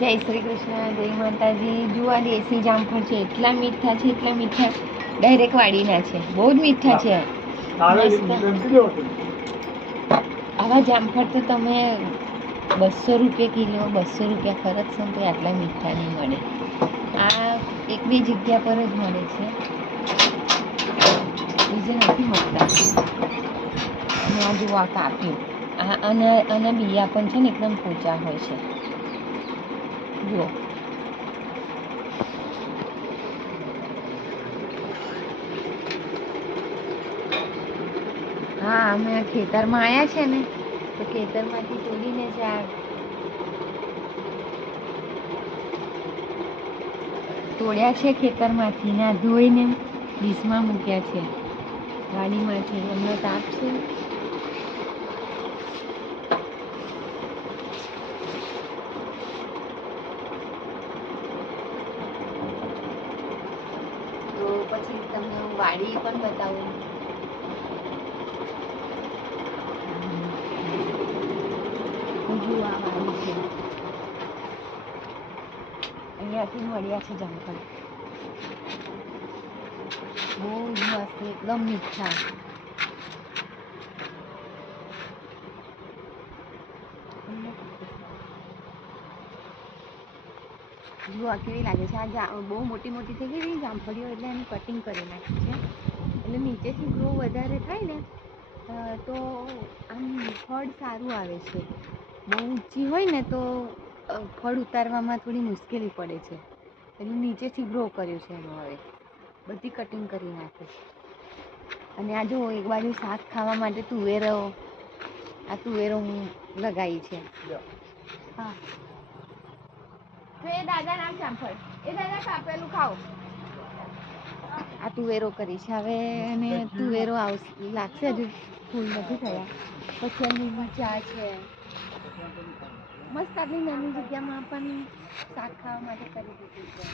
જય શ્રી કૃષ્ણ, જય માતાજી. જુઓ દેશી જામફળ છે, એટલા મીઠા છે, એટલા મીઠા, ડાયરેક્ટ વાડીના છે, બહુ જ મીઠા છે. આવા જામફળ તો તમે 200 રૂપિયા કિલો, 200 રૂપિયા ખરીદશો તો આટલા મીઠા નહીં મળે. આ એક બે જગ્યા પર જ મળે છે, બીજે નથી મળતા. અને આ જુઓ કાપ્યું, અને બિયા પણ છે ને એકદમ પોચા હોય છે. જુઓ, હા, અમે ખેતરમાં આવ્યા છે ને, તો ખેતરમાંથી તોડીને જ તોડ્યા છે ખેતરમાંથી, ના ધોઈને ડીશમાં મૂક્યા છે વાડીમાંથી. હમણાં તાપ છે. તો પછી તમને હું વાડી પણ બતાવું. બીજું આ વાડી છે, અહીંયાથી મળ્યા છે જામફળ, બહુ જ મસ્ત, એકદમ મીઠા. જુઓ કેવી લાગે છે. આ બહુ મોટી મોટી થઈ ગઈ જામફળીઓ, એટલે એનું કટિંગ કરી નાખ્યું છે, એટલે નીચેથી ગ્રો વધારે થાય ને તો આમ ફળ સારું આવે છે. બહુ ઊંચી હોય ને તો ફળ ઉતારવામાં થોડી મુશ્કેલી પડે છે, એટલે નીચેથી ગ્રો કર્યું છે એનું. હવે બધી કટિંગ કરી નાખી છે. અને આ જો એક બાજુ શાક ખાવા માટે તુવેરો, આ તુવેરો હું લગાવી છે. હા, તો એ દાદા ના જામફળ, એ દાદા કાપેલું ખાઓ. આ તુવેરો કરી છે હવે, અને તુવેરો લાગશે, હજુ ફૂલ નથી થયા. પછી લીલી ચા છે, મસ્ત આટલી નાની જગ્યામાં પણ શાક ખાવા માટે કરી દીધું છે.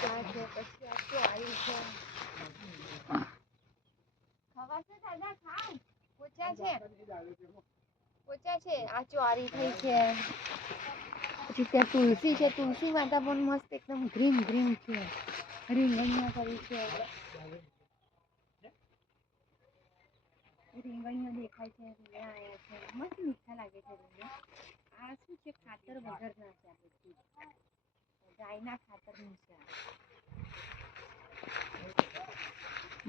ચા છે, પછી આ ચોળી છે, ખવાશે દાદા, ખાવ. પોચા છે, પોચા છે. આ ચોળી થઈ છે, પછી ત્યાં તુલસી છે, તુલસી માતા પણ મસ્ત એકદમ ગ્રીન ગ્રીન છે. રીંગણીયા કરી છે, રીંગણીઓ દેખાય છે, રીંગણા આવ્યા છે, મસ્ત મીઠા લાગે છે રીંગણા. આ શું છે, ખાતર વગરના છે, આ બધું ગાયના ખાતરનું છે.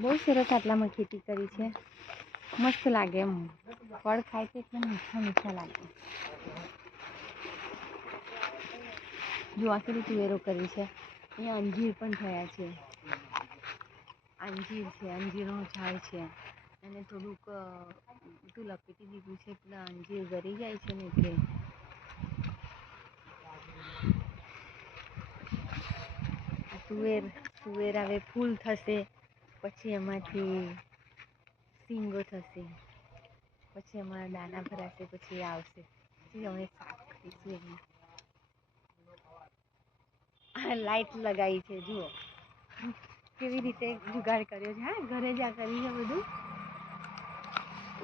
બહુ સરસ આટલામાં ખેતી કરી છે, મસ્ત લાગે. એમ ફળ ખાય તો એકદમ મીઠા મીઠા લાગે. જો આ કેટલી તુવેરો કરી છે. અહીંયા અંજીર પણ થયા છે, અંજીર છે, અંજીરનું ઝાડ છે, અને થોડુંક બધું લપેટી દીધું છે, પેલા અંજીર ગળી જાય છે ને એટલે. તુવેર હવે ફૂલ થશે, પછી એમાંથી સિંગો થશે, પછી એમાં દાણા ભરાશે, પછી આવશે, પછી અમે શાક કરીશું એનું. લાઈટ લગાવી છે, જુઓ કેવી રીતે જુગાડ કર્યો છે. હા, ઘરે જ આ કર્યું છે બધું.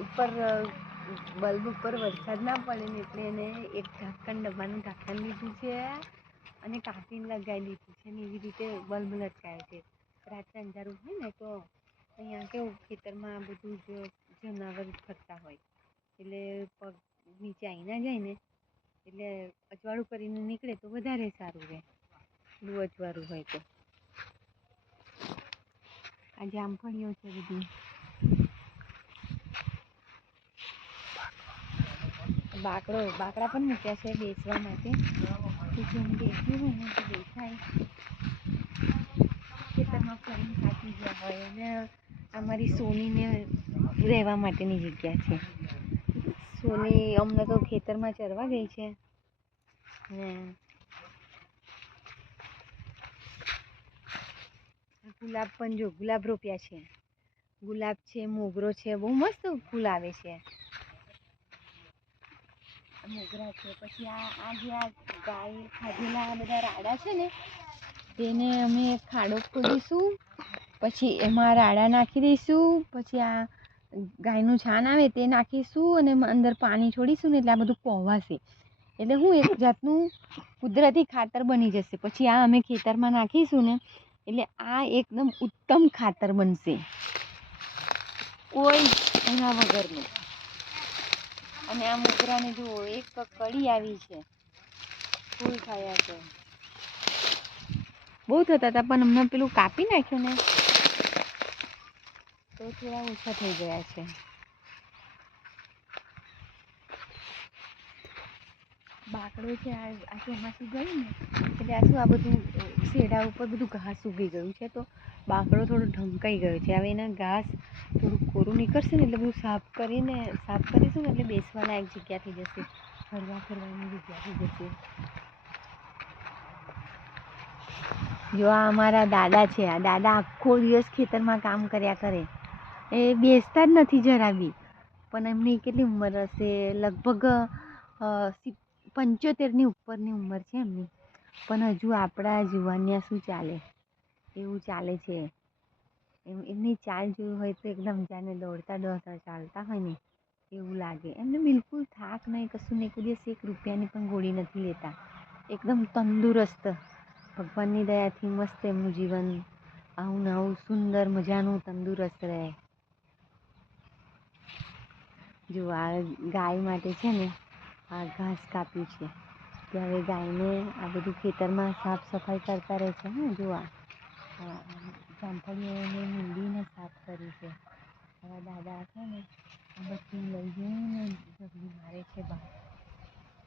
ઉપર બલ્બ ઉપર વરસાદ ના પડે ને એટલે એને એક ઢાંકણ, ડબ્બાનું ઢાંકણ લીધું છે, અને કાપીને લગાવી દીધું છે, ને એવી રીતે બલ્બ લટકાય છે. રાત્રે અંધારું હોય ને તો અહીંયા કેવું, ખેતરમાં બધું જ જનાવર ફરતા હોય, એટલે પગ નીચે આવી ના જાય ને, એટલે અજવાળું કરીને નીકળે તો વધારે સારું રહે, બહુ અજવાળું હોય તો. આ જામફળીઓ છે બધી. બાકડા પણ મૂક્યા છે બેસવા માટે, જેને બેસવું હોય ને તો બેસાય. ખેતરમાં ફરીને થાકી ગયા હોય, અને અમારી સોનીને રહેવા માટેની જગ્યા છે. સોની અમને તો ખેતરમાં ચરવા ગઈ છે, ને ગુલાબ પણ જો, ગુલાબ રોપ્યા છે, ગુલાબ છે, મોગરો છે, બહુ મસ્ત ફૂલ આવે છે. મોગરા છે, પછી આ જે આ ગાય ખાધેલા બધા રાડા છે ને, તેને અમે ખાડો ખોદીશું, પછી એમાં રાડા નાખી દઈશું, પછી આ ગાયનું છાણ આવે તે નાખીશું, અને અંદર પાણી છોડીશું ને એટલે આ બધું કોવાશે, એટલે હું એક જાતનું કુદરતી ખાતર બની જશે. પછી આ અમે ખેતરમાં નાખીશું ને એટલે આ એકદમ ઉત્તમ ખાતર બનશે, કોઈ એના વગરનું. અને આ મોગરાને જુઓ, એક કળી આવી છે, ફૂલ થયા છે. બહુ થતા હતા પણ હમણાં પેલું કાપી નાખ્યું ને તો થોડા ઓછા થઈ ગયા છે. બાકડો છે આ ચોમાસું ગયું ને એટલે આ શું આ બધું શેડા ઉપર બધું ઘાસ ઉગી ગયું છે, તો બાકડો થોડો ઢંકાઈ ગયો છે. હવે એના ઘાસ થોડું કોરું નીકળશે ને એટલે બધું સાફ કરીશું ને એટલે બેસવાના એક જગ્યા થઈ જશે, ફરવા ફરવાની જગ્યા થઈ જશે. જો આ અમારા દાદા છે, આ દાદા આખો દિવસ ખેતરમાં કામ કર્યા કરે, એ બેસતા જ નથી જરા બી. પણ એમની કેટલી ઉંમર હશે? લગભગ 75ની ઉપરની ઉંમર છે એમની, પણ હજુ આપણા જુવાનિયા શું ચાલે એવું ચાલે છે. એમની ચાલ જોયું હોય તો એકદમ જાણે દોડતા દોડતા ચાલતા હોય ને એવું લાગે. એમને બિલકુલ થાક નહીં, કશું નહીં. કોઈ દિવસ 1 રૂપિયાની પણ ગોળી નથી લેતા, એકદમ તંદુરસ્ત. ભગવાનની દયાથી મસ્ત એમનું જીવન આવું ને આવું સુંદર મજાનું તંદુરસ્ત રહે. જો આ ગાય માટે છે ને આ ઘાસ કાપ્યું છે, કે હવે ગાયને આ બધું ખેતરમાં સાફ સફાઈ કરતા રહે છે. જો આ જામફળીઓને મૂંડીને સાફ કરી છે. હવે દાદા છે ને બધું લઈ જઈને ઢગલી મારે છે બહાર.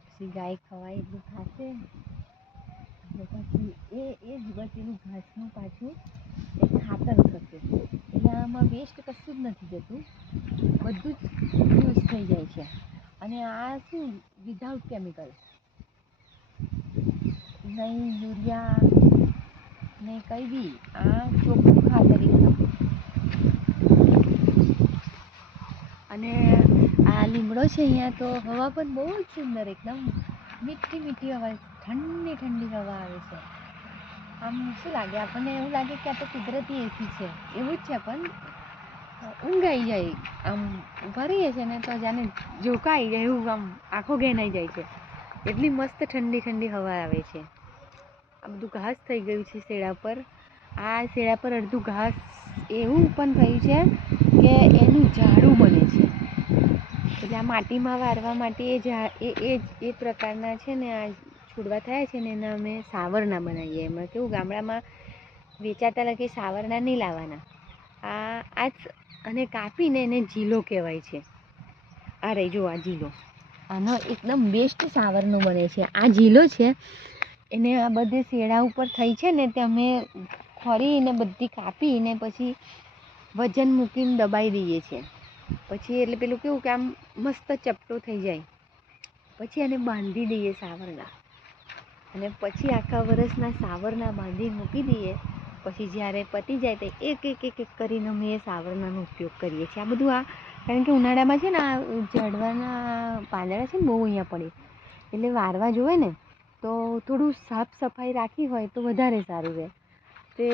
પછી ગાય ખવાય એટલું ખાશે પછી એ જ બચેલું ઘાસનું પાછું એ ખાતર થશે. એટલે આમાં વેસ્ટ કશું જ નથી જતું, બધું જ યુઝ થઈ જાય છે. અને આ શું વિધાઉટ કેમિકલ, નહીં યુરિયા નહીં કંઈ બી, આ ચોખ્ખું ખાતર એકદમ. અને આ લીમડો છે અહીંયા તો હવા પણ બહુ જ સુંદર, એકદમ મીઠી મીઠી હવા, ઠંડી ઠંડી હવા આવે છે. આમ શું લાગે આપણને? એવું લાગે કે આ તો કુદરતી એસી છે એવું જ છે. પણ ઊંઘ આવી જાય, આમ ઊભા રહીએ છે ને તો જાણે ઝોકા આવી જાય એવું, આમ આંખો ઘેનાઈ જાય છે. એટલી મસ્ત ઠંડી ઠંડી હવા આવે છે. આ બધું ઘાસ થઈ ગયું છે શેડા પર. આ શેડા પર અડધું ઘાસ એવું પણ થયું છે કે એનું ઝાડું બને છે. એટલે આ માટીમાં વારવા માટે એ પ્રકારના છે ને આ છોડવા થયા છે ને એના અમે સાવરના બનાવીએ. એમાં કેવું ગામડામાં વેચાતા લગે સાવરના નહીં લાવવાના, આ જ અને કાપીને એને જીલો કહેવાય છે. આ રહી જો આ જીલો, આનો એકદમ બેસ્ટ સાવરનો બને છે. આ જીલો છે એને આ બધે શેડા ઉપર થઈ છે ને તે અમે ખોરીને બધી કાપીને પછી વજન મૂકીને દબાઈ દઈએ છીએ. પછી એટલે પેલું કેવું કે આમ મસ્ત ચપટો થઈ જાય. પછી એને બાંધી દઈએ સાવરના, અને પછી આખા વર્ષના સાવરના બાંધી મૂકી દઈએ. પછી જ્યારે પતી જાય તો એક કરીને અમે એ સાવરનાનો ઉપયોગ કરીએ છીએ. આ બધું કારણ કે ઉનાળામાં છે ને આ ઝાડવાના પાંદડા છે ને બહુ અહીંયા પડે, એટલે વારવા જોવે ને તો થોડું સાફ સફાઈ રાખી હોય તો વધારે સારું રહે. તે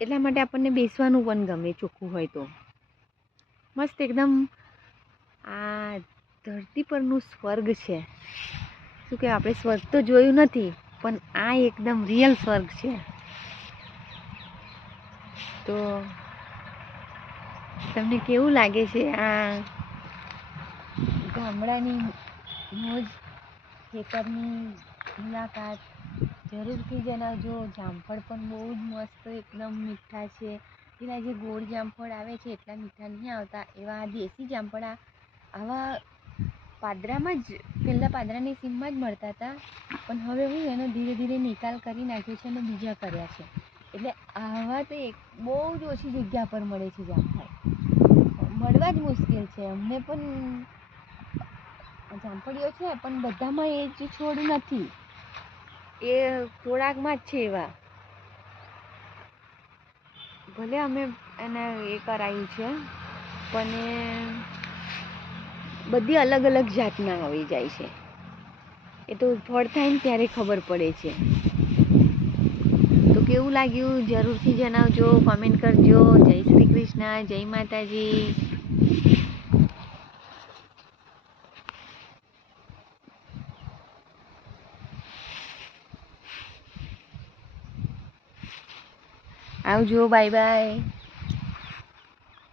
એટલા માટે આપણને બેસવાનું પણ ગમે, ચોખ્ખું હોય તો મસ્ત એકદમ. આ ધરતી પરનું સ્વર્ગ છે. શું કે આપણે સ્વર્ગ તો જોયું નથી, પણ આ એકદમ રિયલ સ્વર્ગ છે. તો તમને કેવું લાગે છે આ ગામડાની મોજ, ખેતરની મુલાકાત? જરૂરથી જણાવજો. જામફળ પણ બહુ જ મસ્ત એકદમ મીઠા છે. પેલા જે ગોળ જામફળ આવે છે એટલા મીઠા નહીં આવતા, એવા દેશી જામફળ આવા પાદરામાં જ, પહેલાં પાદરાની સીમમાં જ મળતા હતા. પણ હવે હું એનો ધીરે ધીરે નિકાલ કરી નાખ્યો છે અને બીજા કર્યા છે. એટલે આવા તો બહુ જ ઓછી જગ્યા પર મળે છે જામફળ, મળવા જ મુશ્કેલ છે. અમને પણ જામફળીઓ છે પણ બધામાં એ જ છોડ નથી, એ થોડાકમાં જ છે એવા. ભલે અમે એને એ કરાવ્યું છે પણ બધી અલગ અલગ જાતના આવી જાય છે. એ તો ફળ થાય ને ત્યારે ખબર પડે છે. તો કેવું લાગ્યું જરૂરથી જણાવજો, કોમેન્ટ કરજો. જય શ્રી કૃષ્ણ, જય માતાજી. આવજો, બાય બાય.